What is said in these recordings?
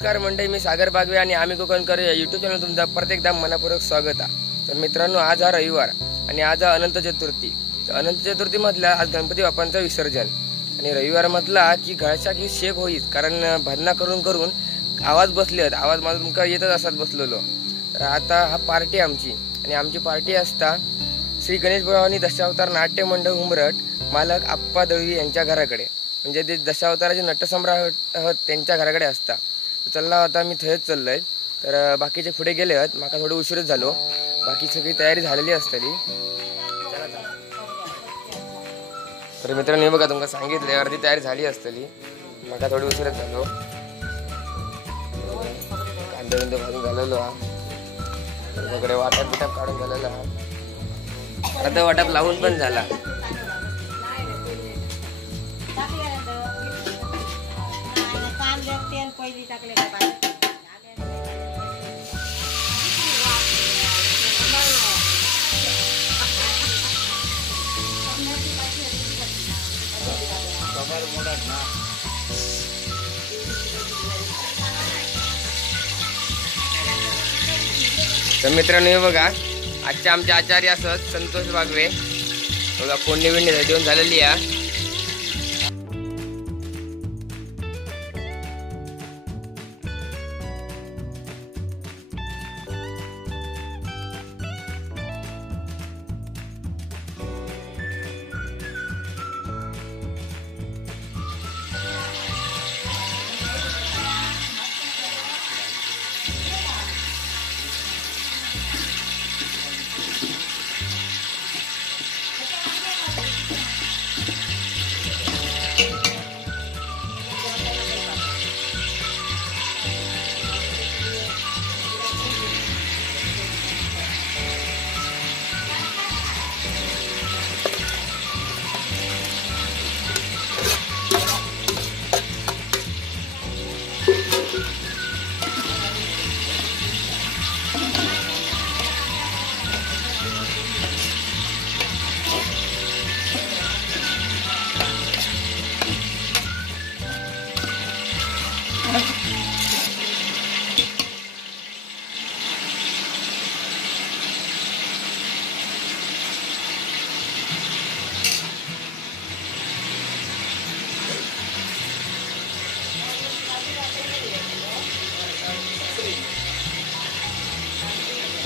नमस्कार मंडळी, मी सागर बागवे आणि आम्ही कोकणकर यूट्यूब चॅनल तुमचा प्रत्येकदा मनापूर्वक स्वागत आहे। तर मित्रांनो, आज हा रविवार आणि आज अनंत चतुर्थी। तर अनंत चतुर्थी मधला आज गणपती बाप्पांचं विसर्जन आणि रविवार म्हटला की घरच्या की शेक होईच, कारण भजना करून करून आवाज बसलेत, आवाज मला तुमका येतच असतात बसलेलो। तर आता हा पार्टी आमची आणि आमची पार्टी असता श्री गणेश बुरावणी दशावतार नाट्य मंडळ उंबरट मालक आप्पा दळवी यांच्या घराकडे, म्हणजे ते दशावताराचे नटसम्राट त्यांच्या घराकडे असता। चलला होता, मी थंयच चाललोय। तर बाकीचे पुढे गेले आहेत, माका थोडं उशीरच झालो, बाकी सगळी तयारी झालेली असतली। तर मित्रांनो बघा, तुमका सांगितले अर्धी तयारी झाली असतली, माका थोडी उशीरच झालो। कांदे बिंदे भाजून झालेलो हा, सगळे वाटप बिटप काढून झालेला हा, आता वाटप लावून पण झाला। तर मित्रांनो हे बघा, आजच्या आमचे आचार्य असत संतोष बागवे बघा, फोडणी बिडणी देऊन झालेली आहे।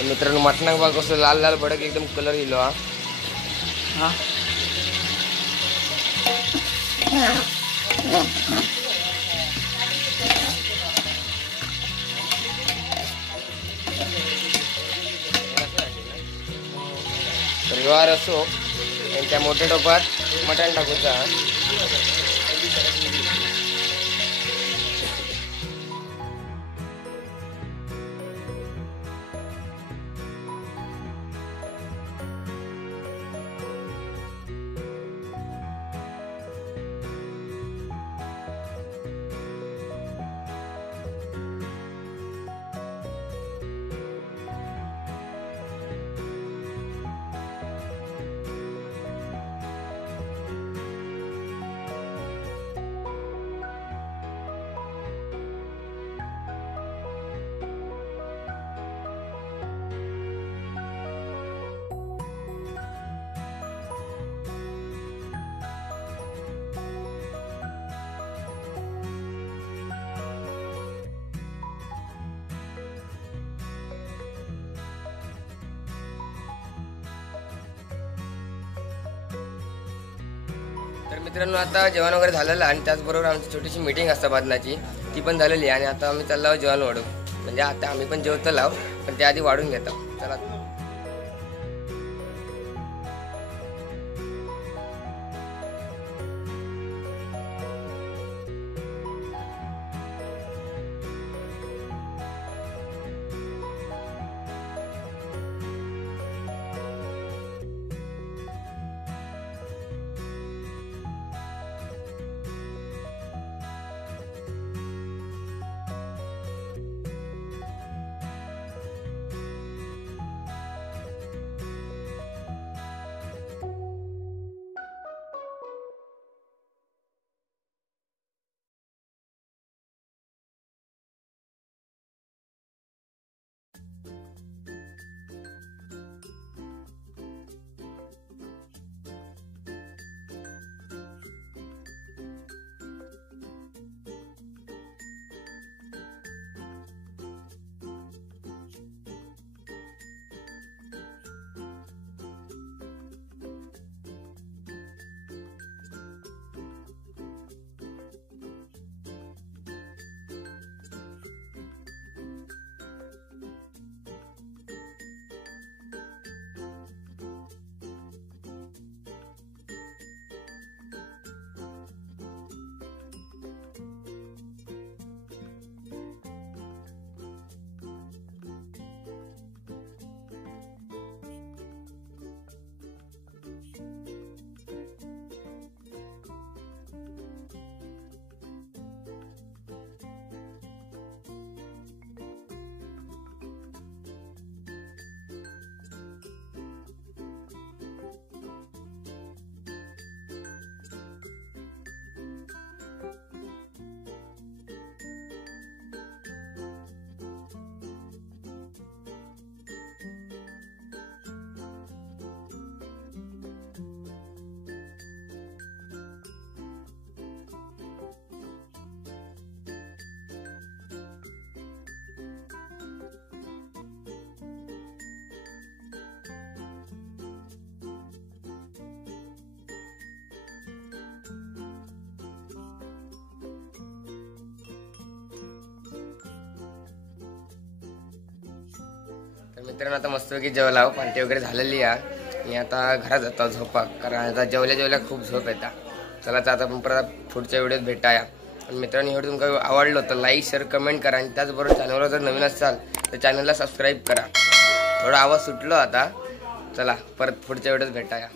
मित्रांनो मटणाक बघा कसं लाल लाल भडक एकदम कलर येलो हा। रविवार असो, त्यांच्या मोठ्या टोपात मटण टाकूचा। तर मित्रांनो आता जेवण वगैरे झालेलं आणि त्याचबरोबर आमची छोटीशी मीटिंग असते बादनाची, ती पण झालेली आणि आता आम्ही चाललो जेवण वाढू, म्हणजे आता आम्ही पण जेवतो लाव, पण त्याआधी वाढून घेतो। चला तर मित्रांनो आता मस्तपैकी जेवला पार्टी वगैरे झालेली आहे आणि आता घरात जातो झोपा, कारण आता जेवल्या खूप झोप येतात। चला आता आपण परत पुढच्या व्हिडिओत भेटाया। आणि मित्रांनो व्हिडिओ तुमका आवडलो तर लाईक शेअर कमेंट करा आणि त्याचबरोबर चॅनलवर जर नवीन असाल तर चॅनलला सबस्क्राईब करा। थोडा आवाज सुटलो आता, चला परत पुढच्या व्हिडिओत भेटाया।